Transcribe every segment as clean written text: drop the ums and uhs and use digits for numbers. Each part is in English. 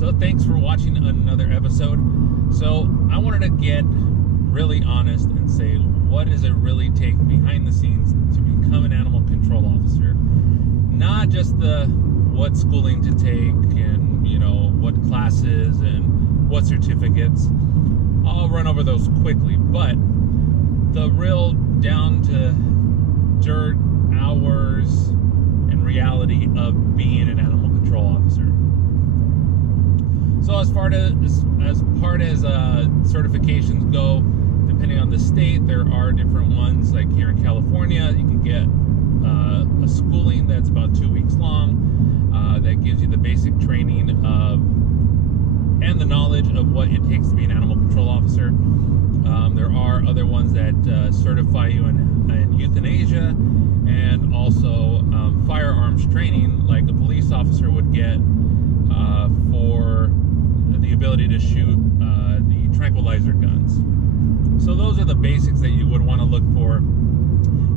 So thanks for watching another episode. So I wanted to get really honest and say, what does it really take behind the scenes to become an animal control officer? Not just the what schooling to take and, you know, what classes and what certificates. I'll run over those quickly, but the real down to dirt hours and reality of being an animal control officer. So as far as certifications go, depending on the state, there are different ones. Like here in California, you can get a schooling that's about 2 weeks long. That gives you the basic training and the knowledge of what it takes to be an animal control officer. There are other ones that certify you in euthanasia and also firearms training, like a police officer would get for the ability to shoot the tranquilizer guns. So those are the basics that you would want to look for.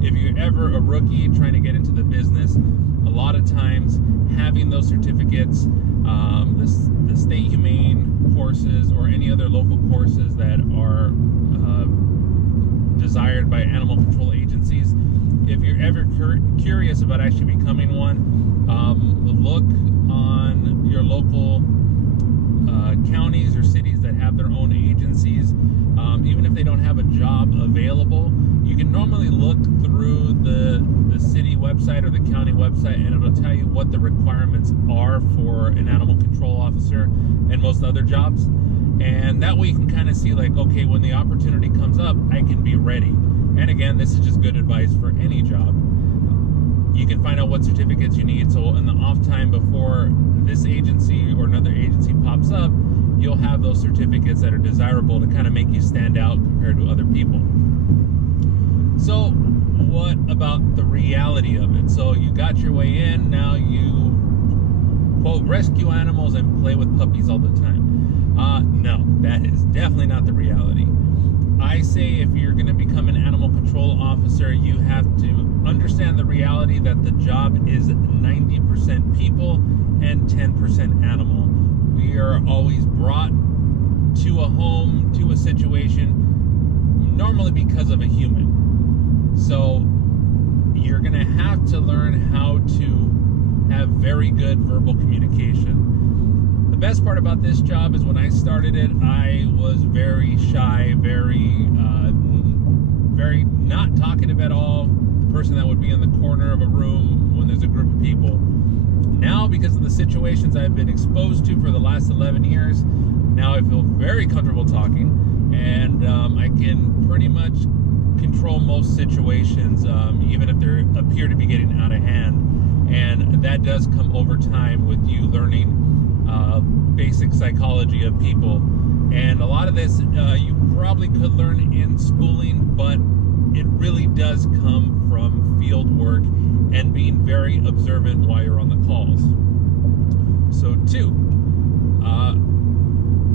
If you're ever a rookie trying to get into the business, a lot of times having those certificates, the state humane courses or any other local courses that are desired by animal control agencies, if you're ever curious about actually becoming one, look on your local counties or cities that have their own agencies. Even if they don't have a job available, you can normally look through the city website or the county website, and it'll tell you what the requirements are for an animal control officer and most other jobs. And that way you can kind of see, like, okay, when the opportunity comes up, I can be ready. And again, this is just good advice for any job. You can find out what certificates you need, so in the off time before this agency or another agency pops up, you'll have those certificates that are desirable to kind of make you stand out compared to other people. So what about the reality of it? So you got your way in, now you, quote, rescue animals and play with puppies all the time. No, that is definitely not the reality. I say if you're going to become an animal control officer, you have to understand the reality that the job is 90% people and 10% animal. We are always brought to a home, to a situation, normally because of a human. So you're going to have to learn how to have very good verbal communication. The best part about this job is when I started it, I was very shy, very not talkative at all. The person that would be in the corner of a room when there's a group of people. Now, because of the situations I've been exposed to for the last 11 years, now I feel very comfortable talking, and I can pretty much control most situations, even if they appear to be getting out of hand. And that does come over time with you learning basic psychology of people. And a lot of this you probably could learn in schooling, but it really does come from field work and being very observant while you're on the calls. So 2,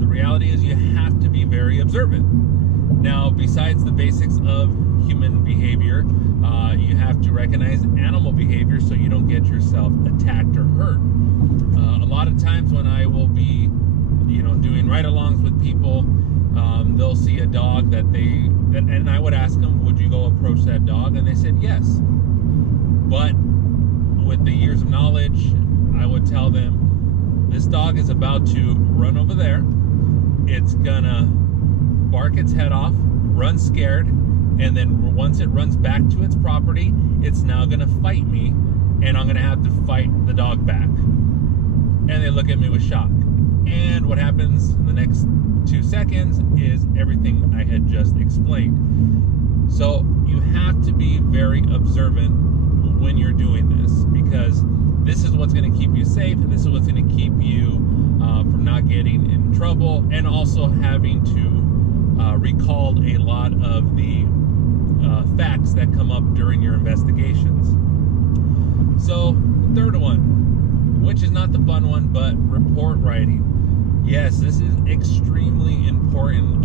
the reality is you have to be very observant. Now, besides the basics of human behavior, you have to recognize animal behavior so you don't get yourself attacked or hurt. A lot of times when I will be, doing ride-alongs with people, they'll see a dog and I would ask them, would you go approach that dog? And they said yes. But with the years of knowledge, I would tell them, this dog is about to run over there. It's gonna bark its head off, run scared, and then once it runs back to its property, it's now gonna fight me, and I'm gonna have to fight the dog back. And they look at me with shock. And what happens in the next 2 seconds is everything I had just explained. So you have to be very observant when you're doing this, because this is what's going to keep you safe, and this is what's going to keep you from not getting in trouble, and also having to recall a lot of the facts that come up during your investigations. So the 3rd one, which is not the fun one, but report writing. Yes, this is extremely important.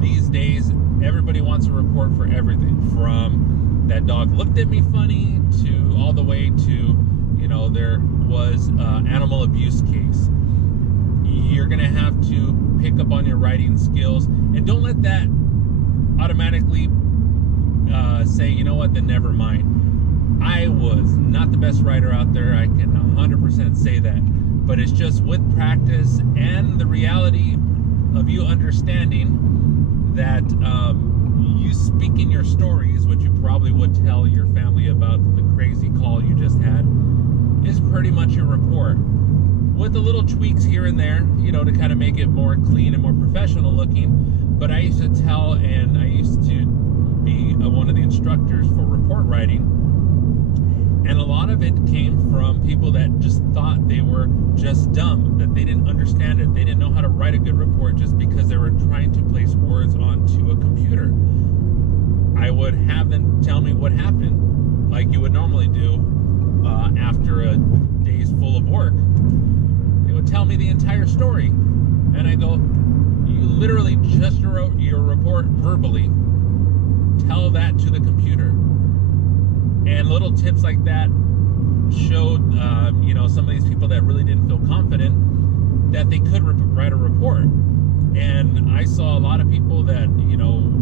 These days, everybody wants a report for everything, from that dog looked at me funny to all the way to, there was animal abuse case. to pick up on your writing skills, and don't let that automatically say, you know what, then never mind. I was not the best writer out there, I can 100% say that, but it's just with practice and the reality of you understanding that you speaking your stories, which you probably would tell your family about the crazy call you just had, is pretty much your report, with the little tweaks here and there, you know, to kind of make it more clean and more professional looking. But I used to tell, and I used to be one of the instructors for report writing, and a lot of it came from people that just thought they were just dumb, that they didn't understand it, they didn't know how to write a good report just because they were trying to place words onto a computer. I would have them tell me what happened, like you would normally do after a day's full of work. They would tell me the entire story, and I go, you literally just wrote your report verbally. Tell that to the computer. And little tips like that showed, you know, some of these people that really didn't feel confident that they could write a report. And I saw a lot of people that, you know,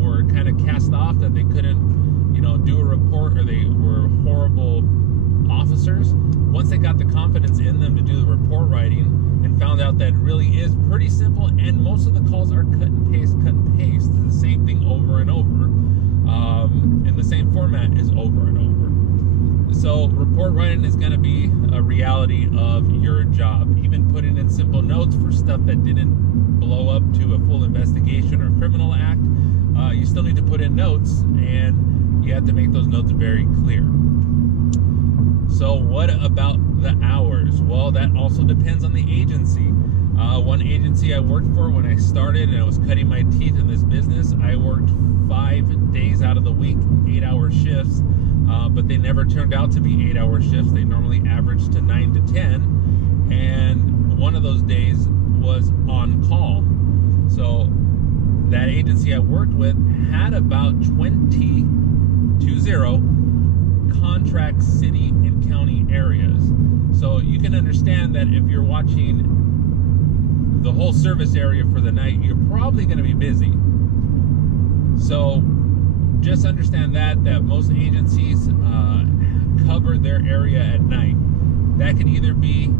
were kind of cast off, that they couldn't, you know, do a report, or they were horrible officers. Once they got the confidence in them to do the report writing and found out that it really is pretty simple, and most of the calls are cut and paste, it's the same thing over and over, and the same format is over and over. So report writing is going to be a reality of your job. Even putting in simple notes for stuff that didn't blow up to a full investigation or criminal act, you still need to put in notes, and you have to make those notes very clear. So what about the hours? Well, that also depends on the agency. One agency I worked for when I started and I was cutting my teeth in this business, I worked 5 days out of the week, 8-hour shifts, but they never turned out to be 8-hour shifts. They normally averaged to 9 to 10, and one of those days was on call. So that agency I worked with had about 20 contract city and county areas. So you can understand that if you're watching the whole service area for the night, you're probably going to be busy. So just understand that most agencies cover their area at night. That can either be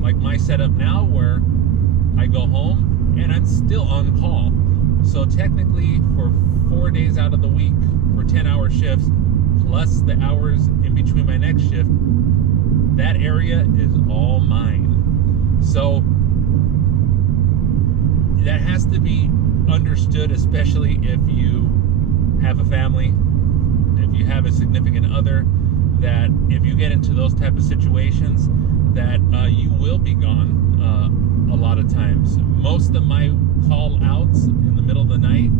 like my setup now, where I go home and I'm still on call. So technically, for 4 days out of the week, for 10-hour shifts, plus the hours in between my next shift, that area is all mine. So that has to be understood, especially if you have a family, if you have a significant other, that if you get into those type of situations, that you will be gone a lot of times. Most of my call outs in the middle of the night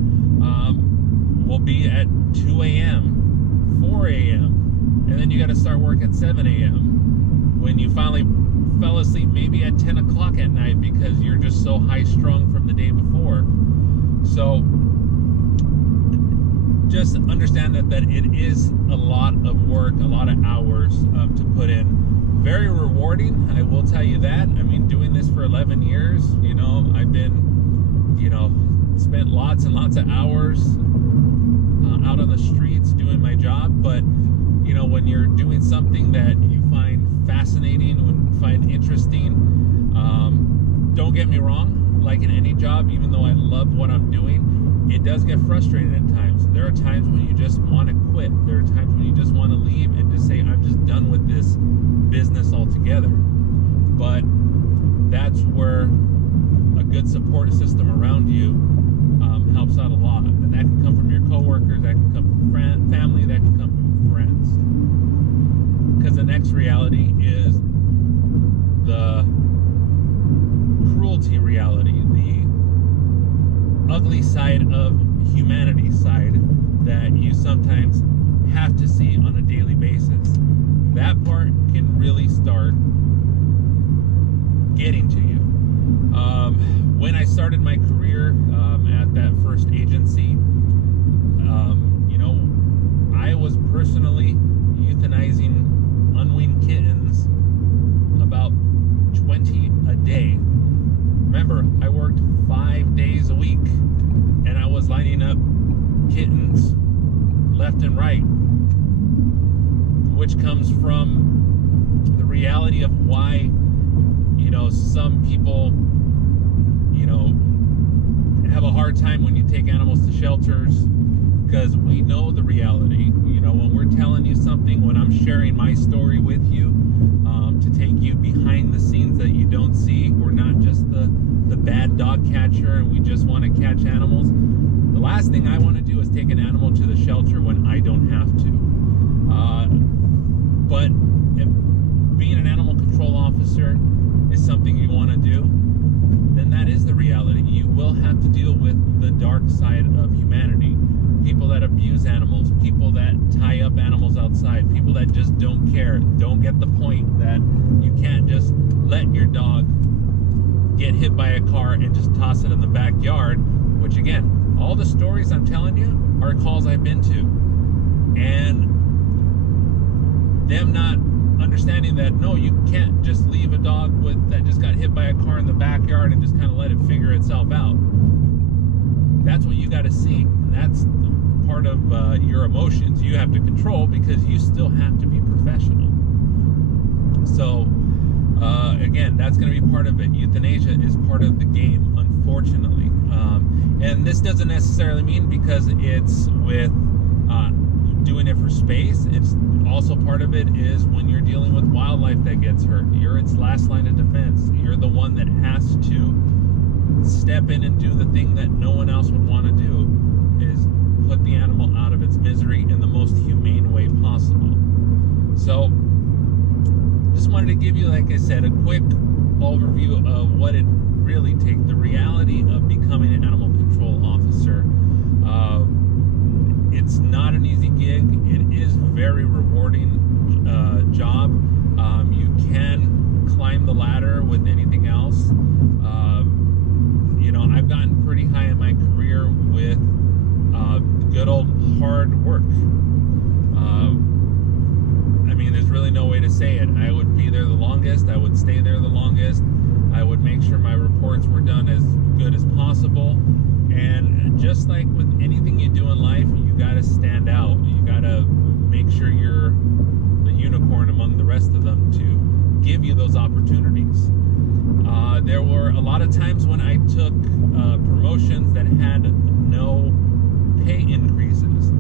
will be at 2 a.m., 4 a.m., and then you got to start work at 7 a.m. when you finally fell asleep maybe at 10 o'clock at night because you're just so high strung from the day before. So just understand that it is a lot of work, a lot of hours to put in. Very rewarding, I will tell you that. I mean, doing this for 11 years, you know, I've been, you know, spent lots and lots of hours out on the streets doing my job. But, you know, when you're doing something that you find fascinating, when you find interesting, don't get me wrong, like in any job, even though I love what I'm doing, it does get frustrating at times. There are times when you just want to quit. There are times when you just want to leave and just say, I'm just done with this business altogether. But that's where a good support system around you helps out a lot. And that can come from your coworkers, that can come from family, that can come from friends. Because the next reality is the cruelty reality, the ugly side of humanity side that you sometimes have to see on a daily basis. That part can really start getting to you. When I started my career at that first agency, you know, I was personally euthanizing unweaned kittens about 20 a day. Remember, I worked 5 days a week, and I was lining up kittens left and right, which comes from the reality of why, some people, have a hard time when you take animals to shelters, because we know the reality. When we're telling you something, when I'm sharing my story with you, to take you behind the scenes that you don't see, we're not just the bad dog catcher and we just want to catch animals. The last thing I want to do is take an animal to the shelter when I don't have to. But if being an animal control officer is something you want to do, then that is the reality. You will have to deal with the dark side of humanity. People that abuse animals, people that tie up animals outside, people that just don't care, don't get the point that you can't just let your dog get hit by a car and just toss it in the backyard, which again, all the stories I'm telling you are calls I've been to. And them not understanding that, no, you can't just leave a dog that just got hit by a car in the backyard and just kind of let it figure itself out. That's what you got to see. And that's part of your emotions you have to control, because you still have to be professional. So again, that's going to be part of it. Euthanasia is part of the game, unfortunately. And this doesn't necessarily mean because it's with doing it for space. It's also part of it is when you're dealing with wildlife that gets hurt. You're its last line of defense. You're the one that has to step in and do the thing that no one else would want to do, is put the animal out of its misery in the most humane way possible. So just wanted to give you, like I said, a quick overview of what it really takes, the reality of becoming an animal control officer. It's not an easy gig. It is very rewarding job. You can climb the ladder with anything else. I've gotten pretty high in my career with good old hard work. There's really no way to say it. I would be there the longest. I would stay there the longest. I would make sure my reports were done as good as possible. And just like with anything you do in life, you got to stand out. You got to make sure you're the unicorn among the rest of them to give you those opportunities. There were a lot of times when I took promotions that had no pay increases.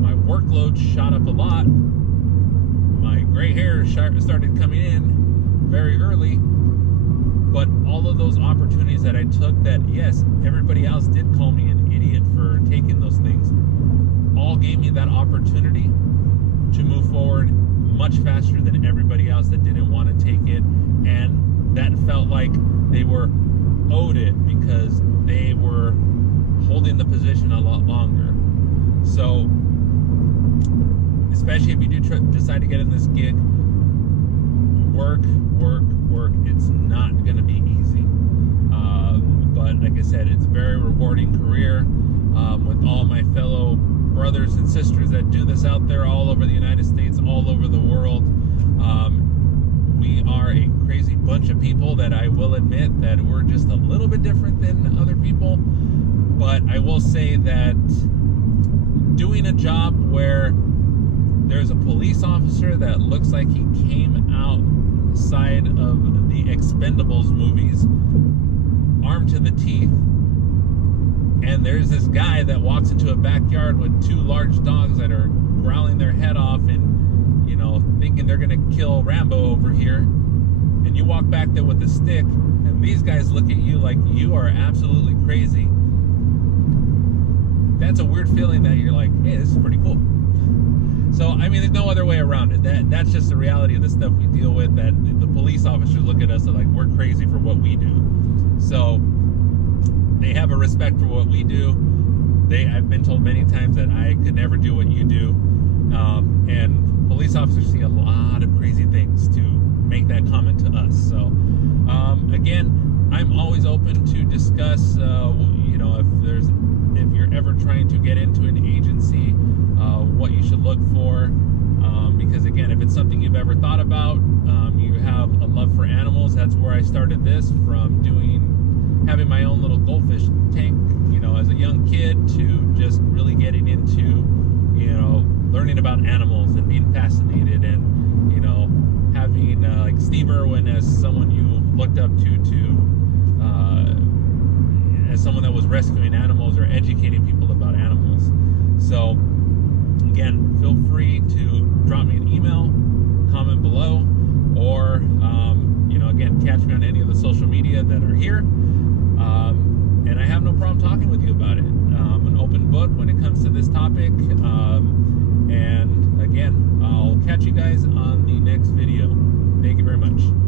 My workload shot up a lot. My gray hair started coming in very early. But all of those opportunities that I took, that yes, everybody else did call me an idiot for taking those things, all gave me that opportunity to move forward much faster than everybody else that didn't want to take it. And that felt like they were owed it because they were holding the position a lot longer. So, especially if you do decide to get in this gig, work. It's not going to be easy. But like I said, it's a very rewarding career with all my fellow brothers and sisters that do this out there all over the United States, all over the world. We are a crazy bunch of people that I will admit that we're just a little bit different than other people. But I will say that doing a job where there's a police officer that looks like he came outside of the Expendables movies, armed to the teeth, and there's this guy that walks into a backyard with two large dogs that are growling their head off and thinking they're gonna kill Rambo over here, and you walk back there with a stick and these guys look at you like you are absolutely crazy. That's a weird feeling that you're like, hey, this is pretty cool. So there's no other way around it. That's just the reality of the stuff we deal with, that the police officers look at us like we're crazy for what we do. So they have a respect for what we do. I've been told many times that I could never do what you do. And police officers see a lot of crazy things to make that comment to us. So again, I'm always open to discuss, if you're ever trying to get into an agency, what you should look for. Because again, if it's something you've ever thought about, you have a love for animals. That's where I started this, from doing this tank, you know, as a young kid to just really getting into, you know, learning about animals and being fascinated, and, you know, having like Steve Irwin as someone you looked up to as someone that was rescuing animals or educating people about animals. So again, feel free to drop me an email, comment below, or you know, again, catch me on any of the social media that are here. And I have no problem talking with you about it. I'm an open book when it comes to this topic. And again, I'll catch you guys on the next video. Thank you very much.